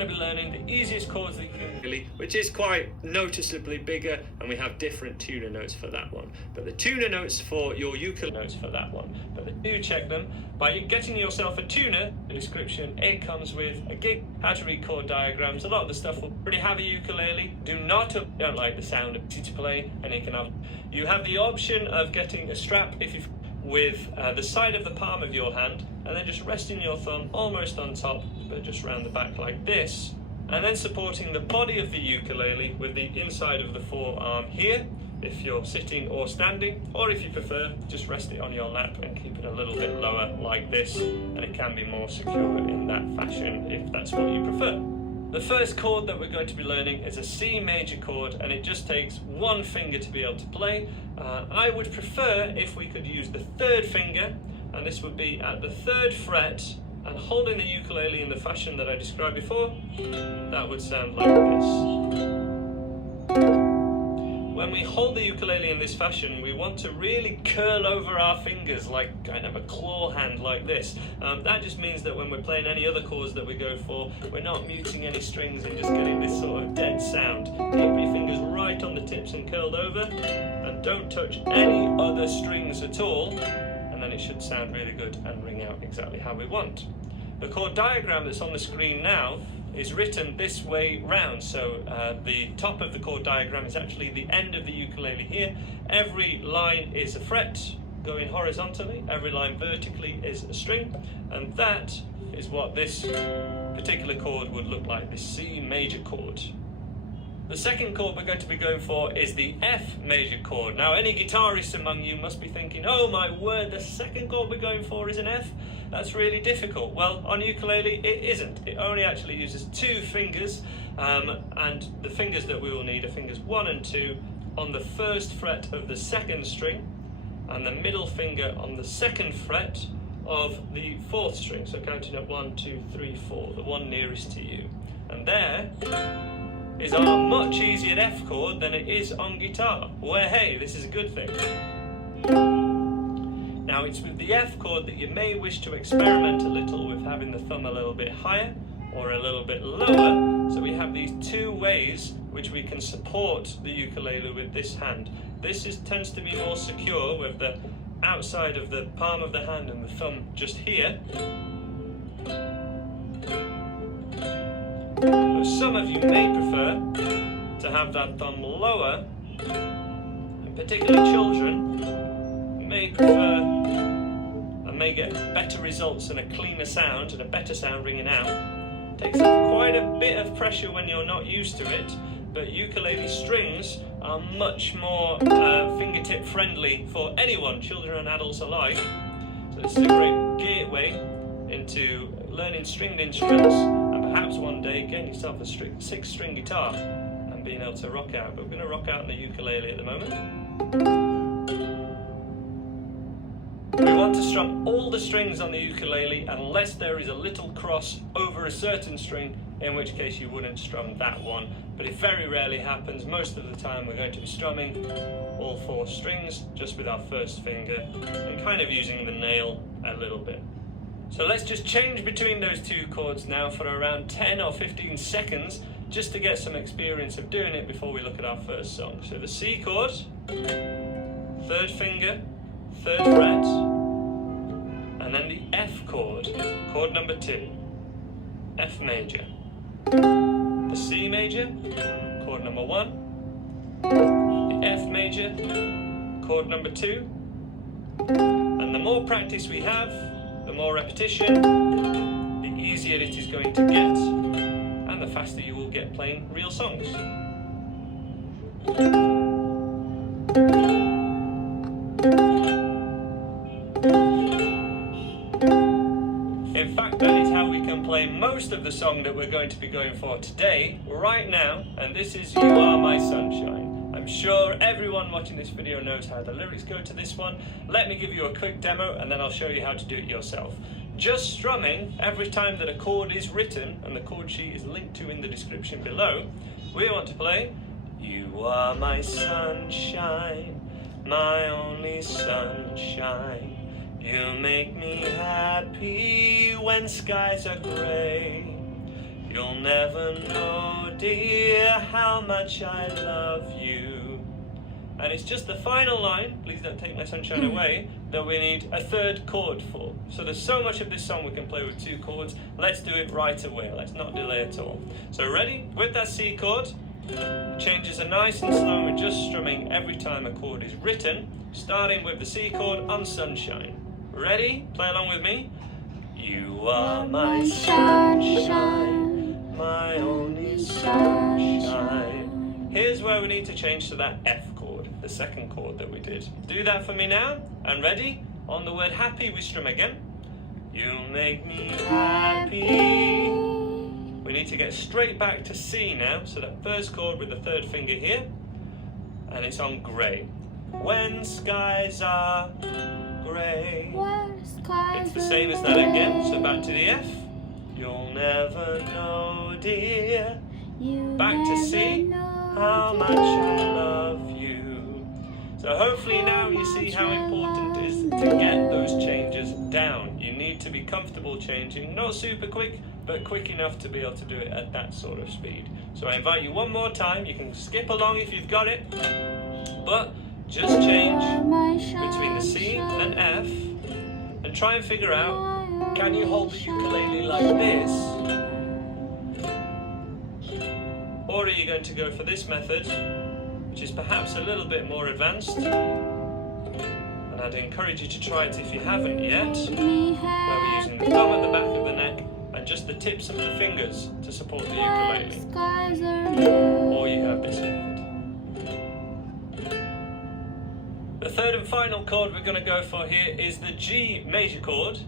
going to be learning the easiest chords that you can really, which is quite noticeably bigger, and we have different tuner notes for that one. But the tuner notes for your ukulele notes for that one. But do check them by getting yourself a tuner. The description, it comes with a gig, how to read chord diagrams. A lot of the stuff will already have a ukulele. Don't like the sound of easy to play, and you have the option of getting a strap if you've with the side of the palm of your hand, and then just resting your thumb almost on top, but just round the back like this, and then supporting the body of the ukulele with the inside of the forearm here, if you're sitting or standing, or if you prefer, just rest it on your lap and keep it a little bit lower like this, and it can be more secure in that fashion if that's what you prefer. The first chord that we're going to be learning is a C major chord, and it just takes one finger to be able to play. I would prefer if we could use the third finger, and this would be at the 3rd fret, and holding the ukulele in the fashion that I described before. That would sound like this. When we hold the ukulele in this fashion, we want to really curl over our fingers like kind of a claw hand like this. That just means that when we're playing any other chords that we go for, we're not muting any strings and just getting this sort of dead sound. Keep your fingers right on the tips and curled over, and don't touch any other strings at all, and then it should sound really good and ring out exactly how we want. The chord diagram that's on the screen now is written this way round, so the top of the chord diagram is actually the end of the ukulele here. Every line is a fret going horizontally, every line vertically is a string, and that is what this particular chord would look like, this C major chord. The second chord we're going to be going for is the F major chord. Now, any guitarists among you must be thinking, oh my word, the second chord we're going for is an F? That's really difficult. Well, on ukulele, it isn't. It only actually uses 2 fingers, and the fingers that we will need are fingers 1 and 2 on the 1st fret of the 2nd string, and the middle finger on the 2nd fret of the 4th string. So counting up 1, 2, 3, 4, the one nearest to you. And there is our much easier F chord than it is on guitar, where hey, this is a good thing. Now, it's with the F chord that you may wish to experiment a little with having the thumb a little bit higher or a little bit lower. So we have these 2 ways which we can support the ukulele with this hand. This tends to be more secure with the outside of the palm of the hand and the thumb just here. But some of you may prefer to have that thumb lower, and particularly children may prefer and may get better results and a cleaner sound and a better sound ringing out. Takes quite a bit of pressure when you're not used to it, but ukulele strings are much more fingertip friendly for anyone, children and adults alike. So this is a great gateway into learning stringed instruments, and perhaps one day getting yourself a 6-string guitar and being able to rock out. But we're going to rock out on the ukulele at the moment. We want to strum all the strings on the ukulele unless there is a little cross over a certain string, in which case you wouldn't strum that one. But it very rarely happens. Most of the time we're going to be strumming all 4 strings just with our 1st finger and kind of using the nail a little bit. So let's just change between those 2 chords now for around 10 or 15 seconds just to get some experience of doing it before we look at our first song. So the C chord, 3rd finger, 3rd fret, and then the F chord, chord number 2, F major. The C major, chord number 1, the F major, chord number 2, and the more practice we have, the more repetition, the easier it is going to get, and the faster you will get playing real songs. In fact, that is how we can play most of the song that we're going to be going for today, right now, and this is You Are My Sunshine. I'm sure everyone watching this video knows how the lyrics go to this one. Let me give you a quick demo and then I'll show you how to do it yourself. Just strumming every time that a chord is written, and the chord sheet is linked to in the description below, we want to play You are my sunshine, my only sunshine. You make me happy when skies are grey. You'll never know, dear, how much I love you. And it's just the final line, please don't take my sunshine away, that we need a third chord for. So there's so much of this song we can play with 2 chords. Let's do it right away. Let's not delay at all. So ready? With that C chord, changes are nice and slow. We're just strumming every time a chord is written, starting with the C chord on Sunshine. Ready? Play along with me. You are my sunshine, my only sunshine. Here's where we need to change to that F chord, the second chord that we did. Do that for me now, and ready? On the word happy, we strum again. You make me happy. We need to get straight back to C now, so that first chord with the third finger here, and it's on grey. When skies are grey. It's the same as that again, so back to the F. You'll never know, dear. Back to C. How much I love you. So hopefully now you see how important it is to get those changes down. You need to be comfortable changing, not super quick, but quick enough to be able to do it at that sort of speed. So I invite you one more time. You can skip along if you've got it, but just change between the C and F and try and figure out, can you hold the ukulele like this? Or are you going to go for this method, which is perhaps a little bit more advanced? And I'd encourage you to try it if you haven't yet, where we're using the thumb at the back of the neck and just the tips of the fingers to support the ukulele. Or you have this method. The third and final chord we're going to go for here is the G major chord,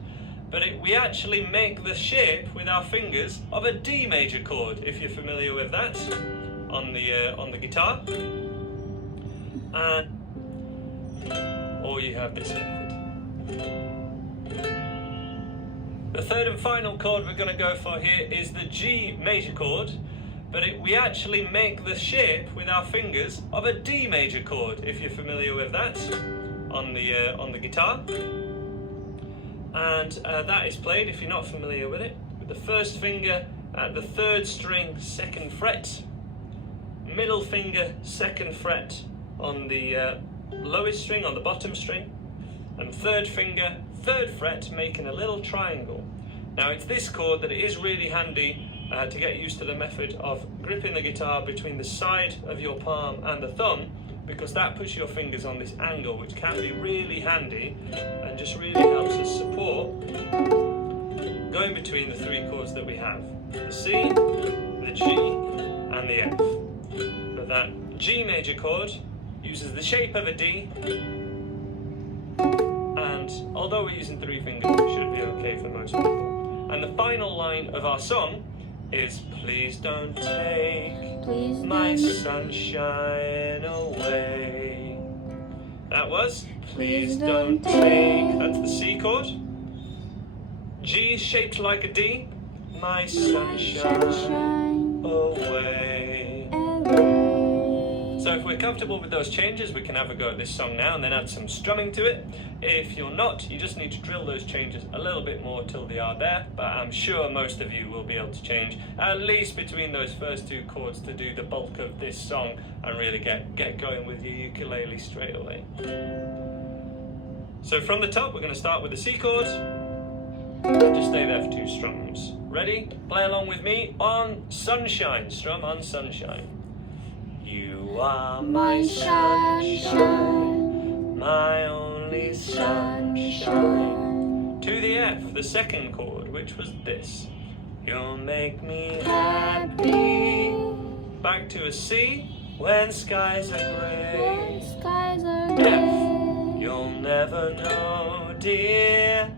but we actually make the shape with our fingers of a D major chord, if you're familiar with that, on the guitar. And or you have this method. The third and final chord we're going to go for here is the G major chord, but we actually make the shape with our fingers of a D major chord, if you're familiar with that, on the guitar. And that is played, if you're not familiar with it, with the first finger at the 3rd string, 2nd fret, middle finger, 2nd fret on the lowest string, on the bottom string, and 3rd finger, 3rd fret, making a little triangle. Now it's this chord that it is really handy to get used to the method of gripping the guitar between the side of your palm and the thumb, because that puts your fingers on this angle, which can be really handy and just really helps us support going between the 3 chords that we have, the C, the G and the F. But that G major chord uses the shape of a D, and although we're using 3 fingers, it should be okay for most people. And the final line of our song is, please don't take my sunshine away. That was, please don't take, that's the C chord. G shaped like a D, my sunshine away. So if we're comfortable with those changes, we can have a go at this song now and then add some strumming to it. If you're not, you just need to drill those changes a little bit more till they are there, but I'm sure most of you will be able to change at least between those first 2 chords to do the bulk of this song and really get going with your ukulele straight away. So from the top, we're going to start with the C chord. Just stay there for 2 strums. Ready? Play along with me on Sunshine. Strum on Sunshine. You are my sunshine, my only sunshine. To the F, the second chord, which was this. You'll make me happy. Back to a C, when skies are grey. F, you'll never know, dear,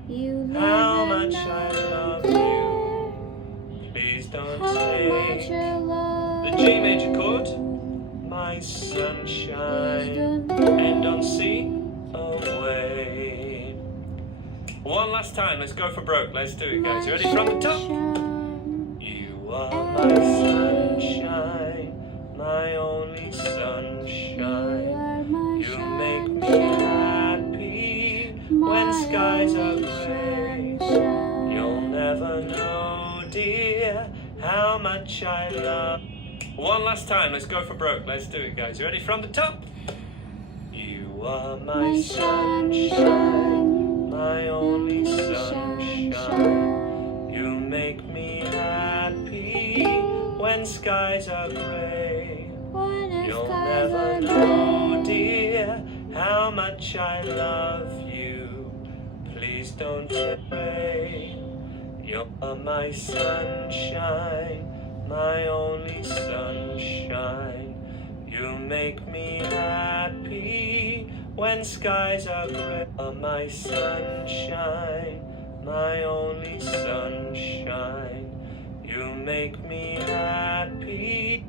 how much I love you. Please don't take the G major chord, my sunshine, end on C, away. One last time, let's go for broke. Let's do it, guys. You ready? From the top. You are my sunshine, my only sunshine. You make me happy when skies are grey. You'll never know, dear, how much I love. One last time, let's go for broke. Let's do it, guys. You ready? From the top. You are my sunshine, my only sunshine. You make me happy when skies are grey. You'll never know, dear, how much I love you. Please don't stray. You're my sunshine, my only sunshine. You make me happy when skies are grey. You're my sunshine, my only sunshine. You make me happy.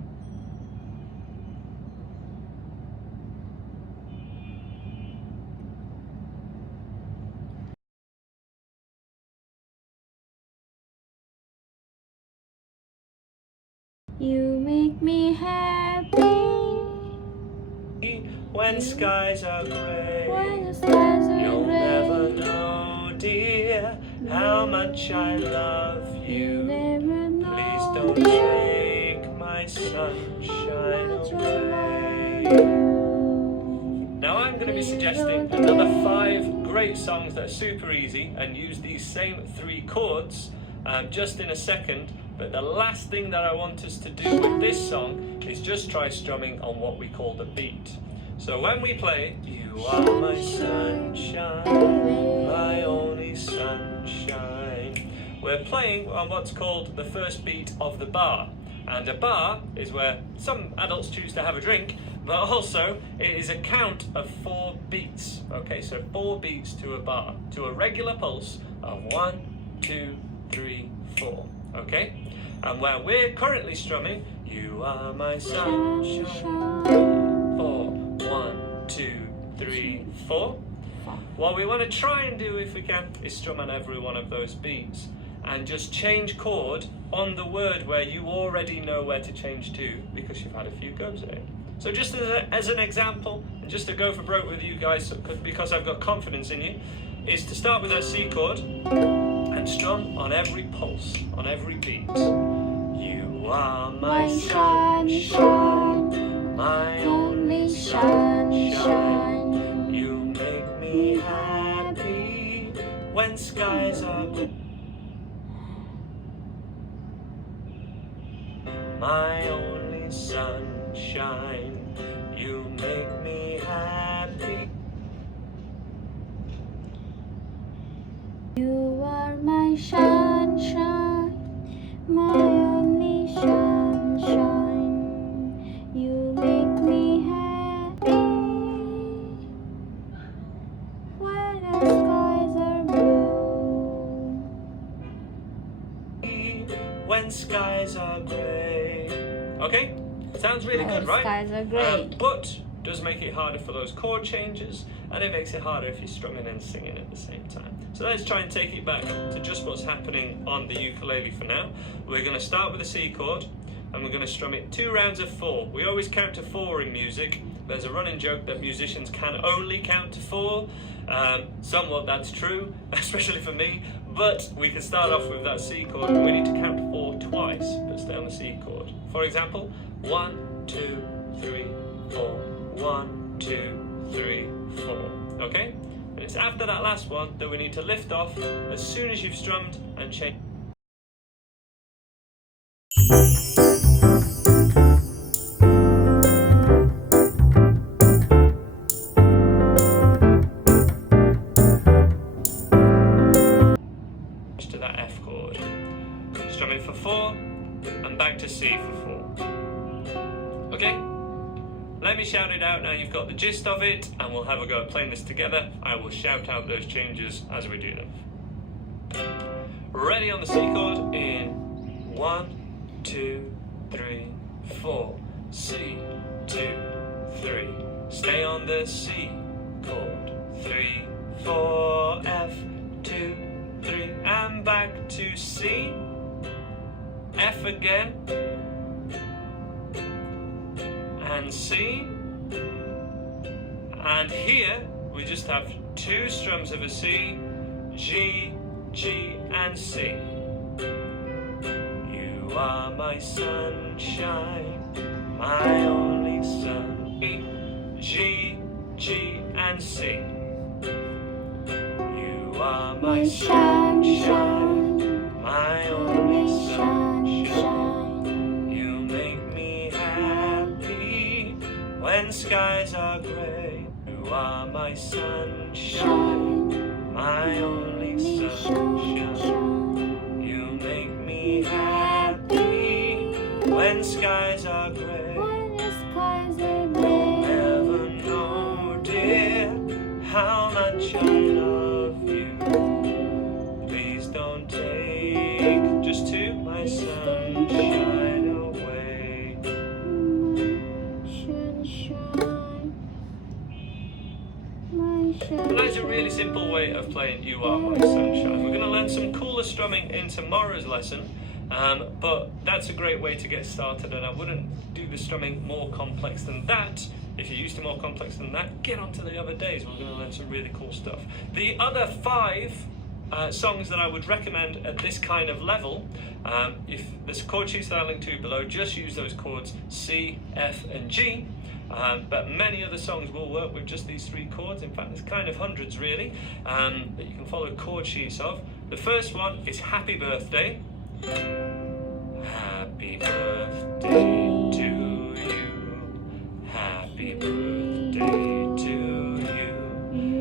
You make me happy when skies are grey. when the skies are You'll gray. never know, dear, how much I love you. Never know, Please don't take my sunshine away. Now I'm going to be suggesting another 5 great songs that are super easy and use these same 3 chords just in a second. But the last thing that I want us to do with this song is just try strumming on what we call the beat. So when we play, you are my sunshine, my only sunshine, we're playing on what's called the first beat of the bar. And a bar is where some adults choose to have a drink, but also it is a count of 4 beats. Okay, so 4 beats to a bar, to a regular pulse of 1, 2, 3, 4. Okay? And where we're currently strumming, you are my sunshine. 4, 1, 2, 3, 4. What we want to try and do, if we can, is strum on every one of those beats and just change chord on the word where you already know where to change to because you've had a few goes at it. So just as an example, and just to go for broke with you guys, because I've got confidence in you, is to start with that C chord and strum on every pulse, on every beat. You are my sunshine, my only sunshine. You make me happy when skies are blue. My only sunshine. You make me happy. You are my sunshine, my only sunshine. You make me happy when the skies are blue. When skies are grey. Okay? Sounds really good, right? Skies are great. But does make it harder for those chord changes, and it makes it harder if you're strumming and singing at the same time. So let's try and take it back to just what's happening on the ukulele for now. We're going to start with a C chord, and we're going to strum it 2 rounds of 4. We always count to 4 in music. There's a running joke that musicians can only count to 4. Somewhat that's true, especially for me, but we can start off with that C chord, and we need to count 4 twice, but stay on the C chord. For example, 1, 2, 3, 4. 1, 2, 3, 4. Okay? And it's after that last one that we need to lift off as soon as you've strummed and change. To that F chord. Strumming for 4 and back to C for 4. Okay? Let me shout it out now, you've got the gist of it, and we'll have a go at playing this together. I will shout out those changes as we do them. Ready on the C chord in 1, 2, 3, 4. C, 2, 3. Stay on the C chord. 3, 4, F, 2, 3, and back to C. F again. And C, and here we just have 2 strums of a C, G, G, and C. You You are my sunshine, my only sun. G, G, and C. You are my sunshine, my only sunshine. You make me happy when skies are gray. You are my sunshine, my only sunshine. You make me happy when skies are gray. When the skies are You'll gray. never know, dear, how much I love you. Please don't take just to my sunshine away. My And sunshine. that's a really simple way of playing You Are My Sunshine. We're going to learn some cooler strumming in tomorrow's lesson, but that's a great way to get started, and I wouldn't do the strumming more complex than that. If you're used to more complex than that, get on to the other days. We're going to learn some really cool stuff. The other 5 songs that I would recommend at this kind of level, if there's chord sheets that I linked to below, just use those chords C, F, and G. But many other songs will work with just these 3 chords. In fact, there's kind of hundreds really that you can follow chord sheets of. The first one is Happy Birthday. Happy birthday to you. Happy birthday to you.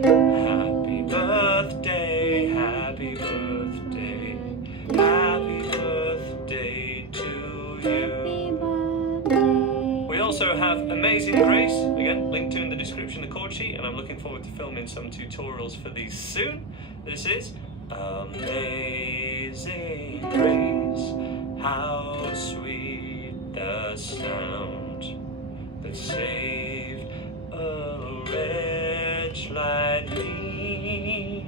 Happy birthday, happy birthday, happy birthday to you. We also have Amazing Grace, again, linked to in the description, the chord sheet, and I'm looking forward to filming some tutorials for these soon. This is Amazing Grace, how sweet the sound that saved a wretch like me.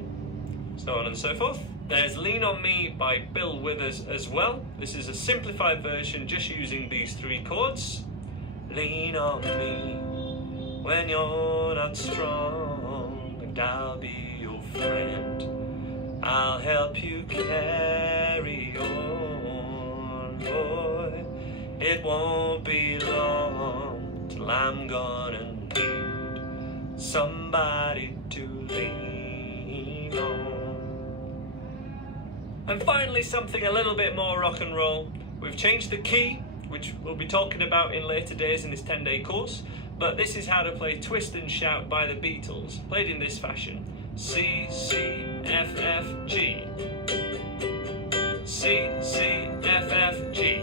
So on and so forth. There's Lean on Me by Bill Withers as well. This is a simplified version just using these 3 chords. Lean on me when you're not strong, and I'll be your friend. I'll help you carry on, boy. It won't be long till I'm gonna need somebody to lean on. And finally, something a little bit more rock and roll. We've changed the key, which we'll be talking about in later days in this 10-day course, but this is how to play Twist and Shout by the Beatles, played in this fashion. C, C, F, F, G. C, C, F, F, G.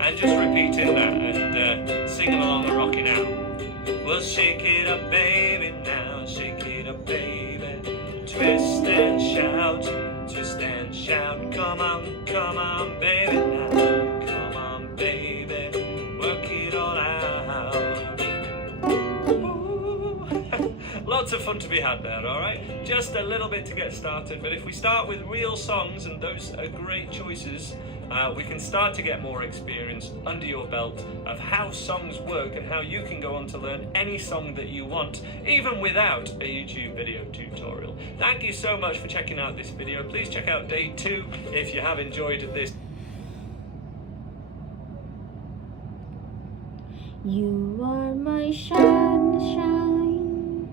And just repeating that and singing along and rocking out. Well, shake it up, baby, now, shake it up, baby. Twist and shout, twist and shout. Come on, baby, now. Come on, baby, work it all out. Ooh. Lots of fun to be had there, alright? Just a little bit to get started, but if we start with real songs, and those are great choices, we can start to get more experience under your belt of how songs work and how you can go on to learn any song that you want, even without a YouTube video tutorial. Thank you so much for checking out this video. Please check out day 2 if you have enjoyed this. You are my sunshine,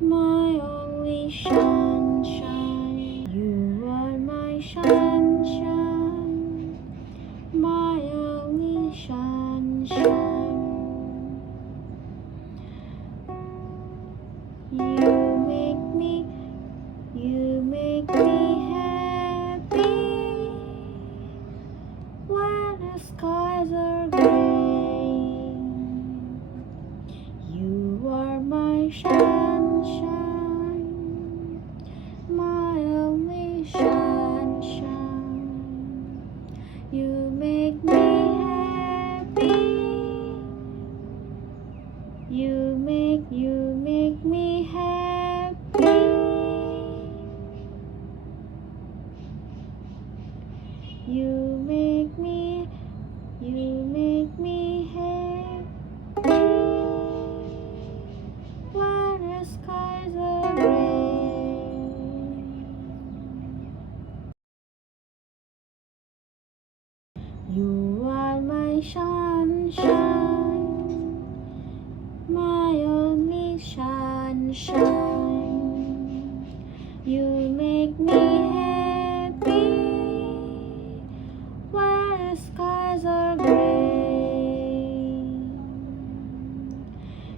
my only sunshine. You are my sunshine, my only sunshine. You make me happy when the skies are gray. You are my sunshine, my only sunshine. You make me happy. You make me happy. You make me happy when the skies are gray. You sunshine, my only sunshine. You make me happy when the skies are gray.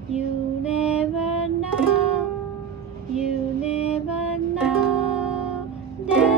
You never know that